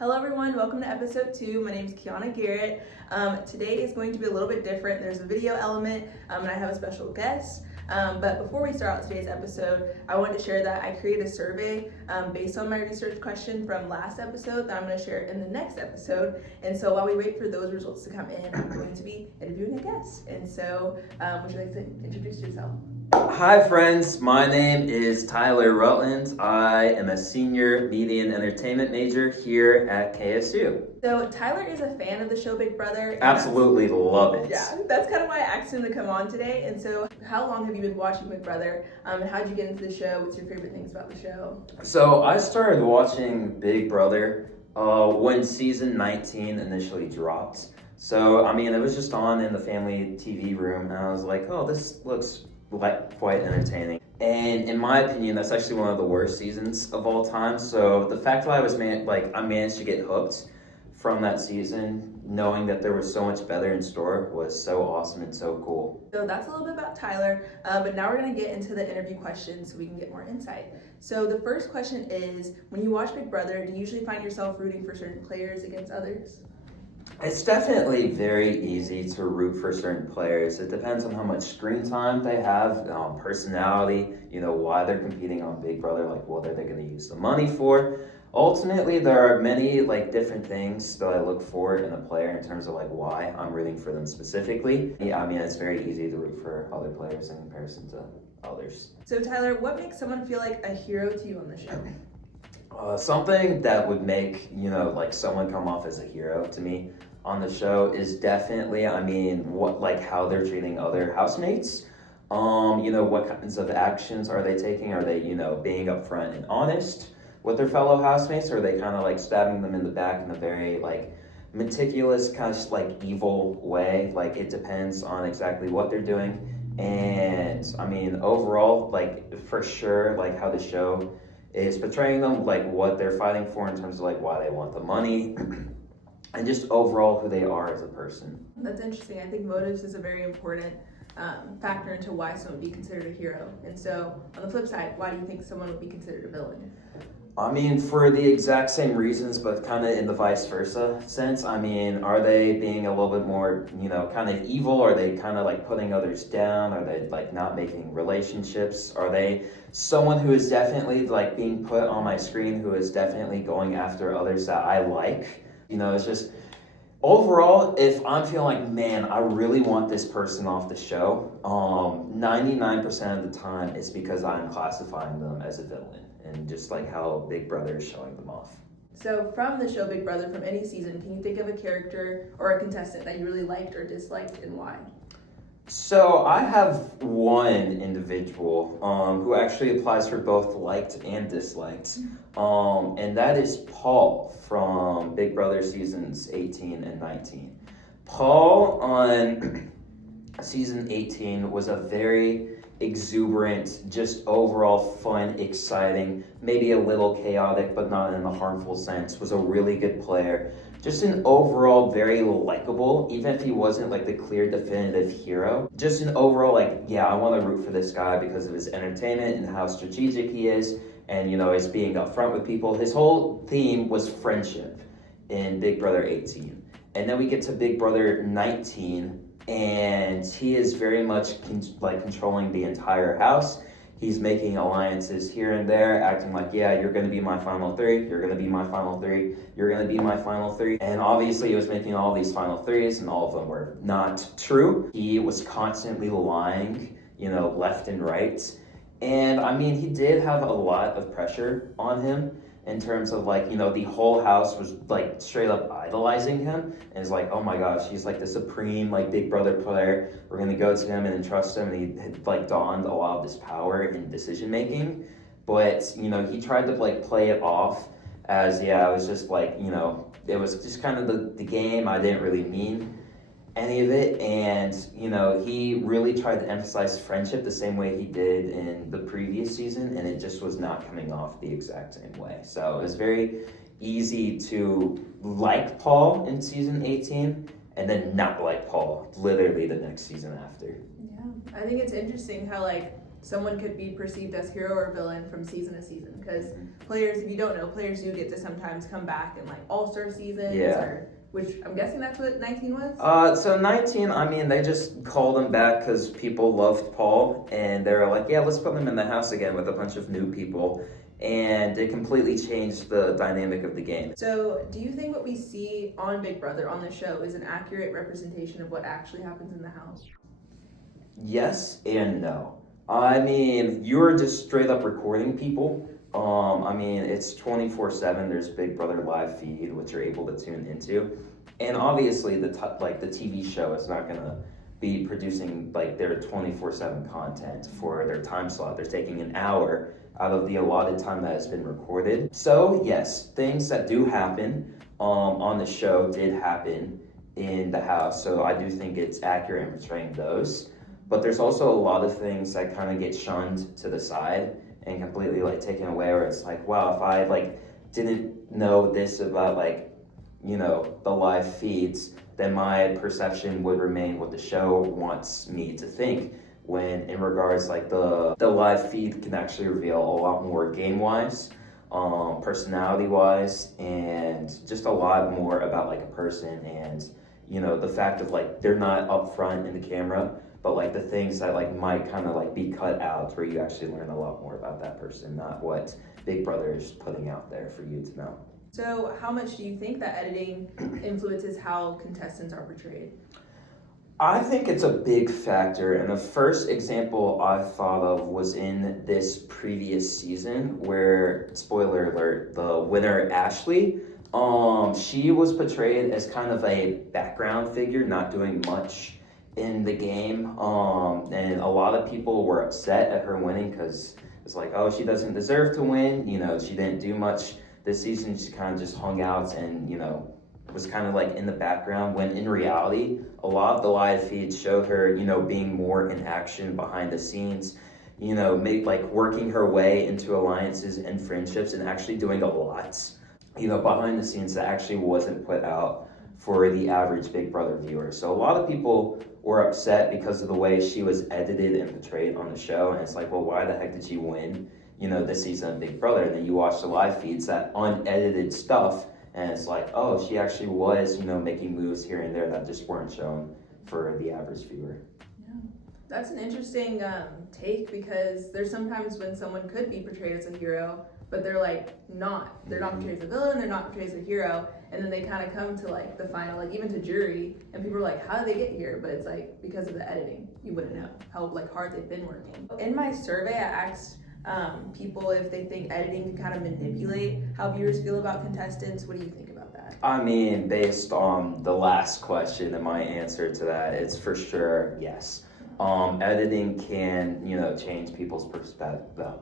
Hello everyone, welcome to episode 2. My name is Kiana Garrett. Today is going to be a little bit different. There's a video element and I have a special guest. But before we start out today's episode, I wanted to share that I created a survey based on my research question from last episode that I'm going to share in the next episode. And so while we wait for those results to come in, I'm going to be interviewing a guest. And so would you like to introduce yourself? Hi friends, my name is Tyler Rutland. I am a senior media and entertainment major here at KSU. So Tyler is a fan of the show Big Brother. Absolutely love it. Yeah, that's kind of why I asked him to come on today. And so how long have you been watching Big Brother? And how'd you get into the show? What's your favorite things about the show? So I started watching Big Brother when season 19 initially dropped. So I mean, it was just on in the family TV room and I was like, oh, this looks like quite entertaining. And in my opinion, that's actually one of the worst seasons of all time. So the fact that I managed to get hooked from that season, knowing that there was so much better in store, was so awesome and so cool. So that's a little bit about Tyler, but now we're gonna get into the interview questions so we can get more insight. So the first question is, when you watch Big Brother, do you usually find yourself rooting for certain players against others? It's definitely very easy to root for certain players. It depends on how much screen time they have, personality, why they're competing on Big Brother, like what are they going to use the money for. Ultimately, there are many different things that I look for in a player in terms of why I'm rooting for them specifically. Yeah, I mean, it's very easy to root for other players in comparison to others. So Tyler, what makes someone feel like a hero to you on the show? Something that would make, someone come off as a hero to me on the show is definitely, how they're treating other housemates. What kinds of actions are they taking? Are they, being upfront and honest with their fellow housemates? Or are they kind of stabbing them in the back in a very meticulous, kind of evil way? It depends on exactly what they're doing. And overall, for sure, how the show is portraying them, what they're fighting for in terms of why they want the money and just overall who they are as a person. That's interesting. I think motives is a very important factor into why someone would be considered a hero. And so on the flip side, why do you think someone would be considered a villain? For the exact same reasons, but kind of in the vice versa sense. Are they being a little bit more, kind of evil? Are they kind of putting others down? Are they not making relationships? Are they someone who is definitely being put on my screen, who is definitely going after others that I like? It's just overall, if I'm feeling man, I really want this person off the show, 99% of the time it's because I'm classifying them as a villain. And just how Big Brother is showing them off. So from the show Big Brother, from any season, can you think of a character or a contestant that you really liked or disliked and why? So I have one individual who actually applies for both liked and disliked. And that is Paul from Big Brother seasons 18 and 19. Paul on season 18 was a very exuberant, just overall fun, exciting, maybe a little chaotic, but not in a harmful sense, was a really good player. Just an overall very likable, even if he wasn't the clear definitive hero. Just an overall I want to root for this guy because of his entertainment and how strategic he is and, is being upfront with people. His whole theme was friendship in Big Brother 18. And then we get to Big Brother 19, and he is very much controlling the entire house. He's making alliances here and there, acting you're going to be my final three, you're going to be my final three, you're going to be my final three. And obviously he was making all these final threes and all of them were not true. He was constantly lying, left and right. And he did have a lot of pressure on him in terms of the whole house was straight up idolizing him and it's oh my gosh, he's the supreme Big Brother player, we're gonna go to him and entrust him, and he had donned a lot of this power in decision making. But he tried to play it off as it was just it was just kind of the game. I didn't really mean any of it, and he really tried to emphasize friendship the same way he did in the previous season, and it just was not coming off the exact same way. So it was very easy to like Paul in season 18 and then not like Paul literally the next season after. Yeah, I think it's interesting how someone could be perceived as hero or villain from season to season. Because players, if you don't know, players do get to sometimes come back in like all-star seasons, or which I'm guessing that's what 19 was? So 19, I mean, they just called him back because people loved Paul, and they were like, yeah, let's put him in the house again with a bunch of new people. And it completely changed the dynamic of the game. So, do you think what we see on Big Brother on the show is an accurate representation of what actually happens in the house? Yes and no. I mean, you're just straight up recording people. I mean, it's 24/7. There's Big Brother live feed, which you're able to tune into, and obviously the TV show is not gonna be producing like their 24/7 content for their time slot. They're taking an hour out of the allotted time that has been recorded. So yes, things that do happen on the show did happen in the house. So I do think it's accurate in portraying those. But there's also a lot of things that kind of get shunned to the side and completely like taken away, where it's like, wow, if I like didn't know this about like, you know, the live feeds, then my perception would remain what the show wants me to think. When in regards like the live feed can actually reveal a lot more game wise, personality wise, and just a lot more about like a person, and you know, the fact of like they're not up front in the camera, but like the things that like might kind of like be cut out, where you actually learn a lot more about that person, not what Big Brother is putting out there for you to know. So how much do you think that editing influences how contestants are portrayed? I think it's a big factor, and the first example I thought of was in this previous season where, spoiler alert, the winner, Ashley, she was portrayed as kind of a background figure, not doing much in the game, and a lot of people were upset at her winning because it's like, oh, she doesn't deserve to win, you know, she didn't do much this season, she kind of just hung out and, you know, was kind of like in the background, when in reality, a lot of the live feeds showed her, you know, being more in action behind the scenes, you know, like working her way into alliances and friendships and actually doing a lot, you know, behind the scenes that actually wasn't put out for the average Big Brother viewer. So a lot of people were upset because of the way she was edited and portrayed on the show, and it's like, well, why the heck did she win, you know, this season of Big Brother? And then you watch the live feeds, that unedited stuff, and it's like, oh, she actually was, you know, making moves here and there that just weren't shown for the average viewer. Yeah, that's an interesting take, because there's sometimes when someone could be portrayed as a hero, but they're like not. They're not portrayed as a villain, they're not portrayed as a hero, and then they kind of come to like the final, like even to jury, and people are like, how did they get here? But it's like, because of the editing. You wouldn't know how like hard they've been working. In my survey, I asked people if they think editing can kind of manipulate how viewers feel about contestants. What do you think about that? I mean, based on the last question and my answer to that, it's for sure yes. Editing can, you know, change people's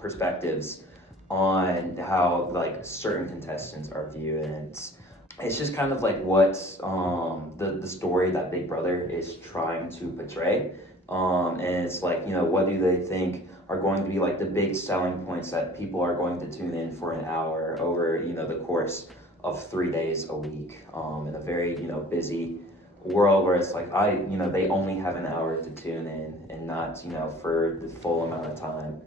perspectives on how like certain contestants are viewed, and it's just kind of like what the story that Big Brother is trying to portray, and it's like, you know, what do they think are going to be like the big selling points that people are going to tune in for an hour over, you know, the course of 3 days a week, in a very, you know, busy world where it's like, you know, they only have an hour to tune in, and not, you know, for the full amount of time,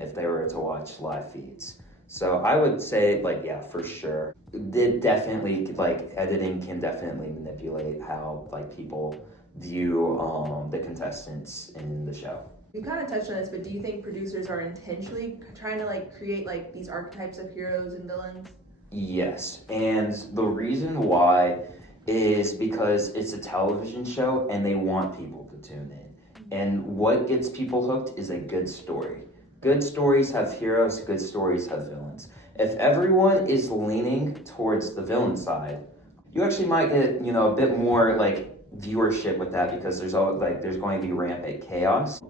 if they were to watch live feeds. So I would say, like, yeah, for sure, it definitely, like, editing can definitely manipulate how like people view the contestants in the show. You kind of touched on this, but do you think producers are intentionally trying to like create like these archetypes of heroes and villains? Yes, and the reason why is because it's a television show and they want people to tune in. And what gets people hooked is a good story. Good stories have heroes, good stories have villains. If everyone is leaning towards the villain side, you actually might get, you know, a bit more like viewership with that, because there's going to be rampant chaos.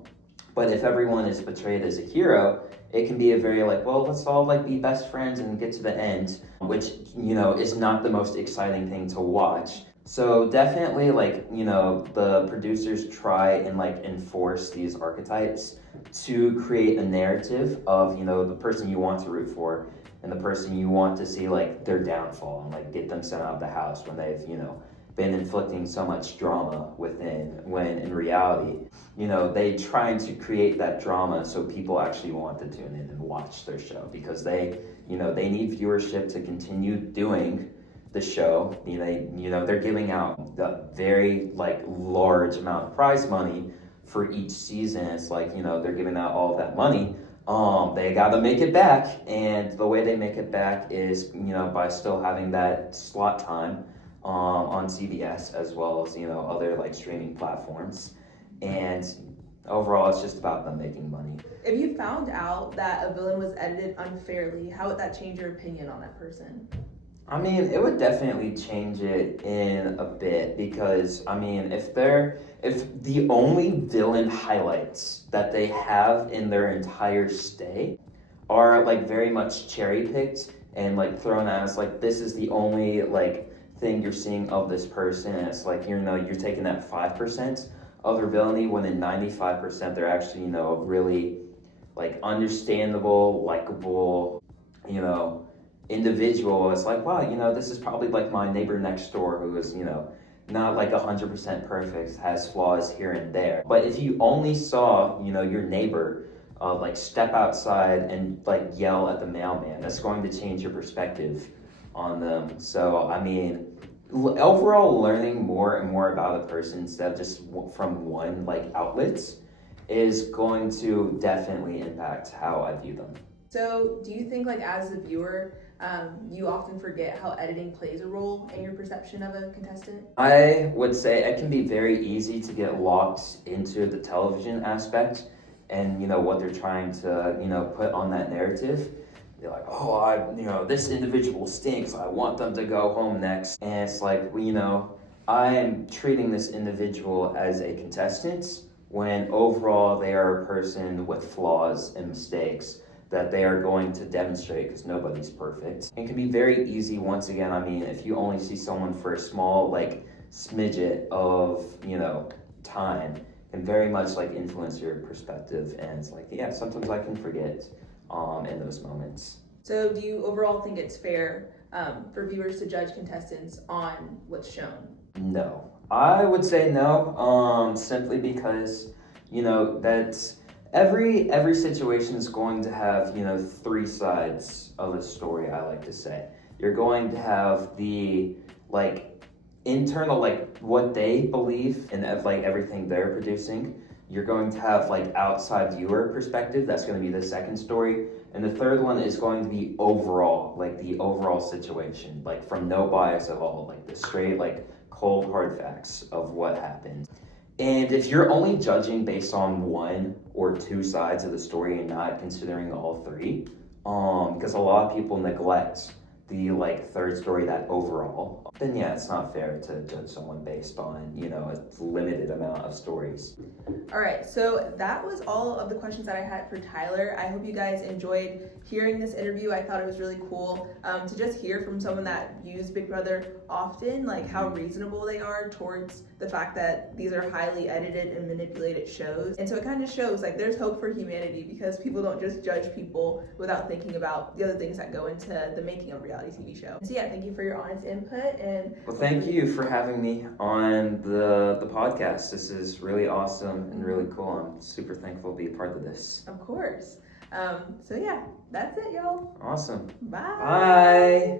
But if everyone is portrayed as a hero, it can be a very like, well, let's all like be best friends and get to the end, which, you know, is not the most exciting thing to watch. So definitely, like, you know, the producers try and like enforce these archetypes to create a narrative of, you know, the person you want to root for and the person you want to see like their downfall and like get them sent out of the house when they've, you know, been inflicting so much drama within, when in reality, they trying to create that drama so people actually want to tune in and watch their show, because they need viewership to continue doing the show. They're giving out the very large amount of prize money for each season. It's they're giving out all of that money. They got to make it back, and the way they make it back is by still having that slot time on CBS, as well as other streaming platforms. And overall, it's just about them making money. If you found out that a villain was edited unfairly, how would that change your opinion on that person? I mean, it would definitely change it in a bit, because if the only villain highlights that they have in their entire stay are very much cherry picked and thrown as this is the only thing you're seeing of this person, and it's you're taking that 5% of their villainy, when in 95% they're actually really understandable, likable, individual. It's wow, this is probably my neighbor next door who is not 100% perfect, has flaws here and there. But if you only saw your neighbor step outside and yell at the mailman, that's going to change your perspective on them. So overall, learning more and more about a person instead of just from one outlets is going to definitely impact how I view them. So do you think as a viewer, you often forget how editing plays a role in your perception of a contestant? I would say it can be very easy to get locked into the television aspect and what they're trying to put on that narrative. They're this individual stinks, I want them to go home next. And it's I am treating this individual as a contestant, when overall they are a person with flaws and mistakes that they are going to demonstrate, because nobody's perfect. It can be very easy, once again, if you only see someone for a small smidget of time, can very much influence your perspective. And it's sometimes I can forget in those moments. So do you overall think it's fair for viewers to judge contestants on what's shown? No, I would say no, simply because that's every situation is going to have three sides of a story. I like to say you're going to have the internal what they believe and everything they're producing. You're going to have outside viewer perspective. That's going to be the second story. And the third one is going to be overall, the overall situation, from no bias at all, the straight, cold hard facts of what happened. And if you're only judging based on one or two sides of the story and not considering all three, because a lot of people neglect the third story, that overall, then yeah, it's not fair to judge someone based on a limited amount of stories. All right, so that was all of the questions that I had for Tyler. I hope you guys enjoyed hearing this interview. I thought it was really cool to just hear from someone that views Big Brother often, how reasonable they are towards the fact that these are highly edited and manipulated shows. And so it kind of shows there's hope for humanity, because people don't just judge people without thinking about the other things that go into the making of a reality TV show. So yeah, thank you for your honest input. And well, thank you for having me on the podcast. This is really awesome and really cool. I'm super thankful to be a part of this. Of course. So yeah, that's it, y'all. Awesome. Bye. Bye.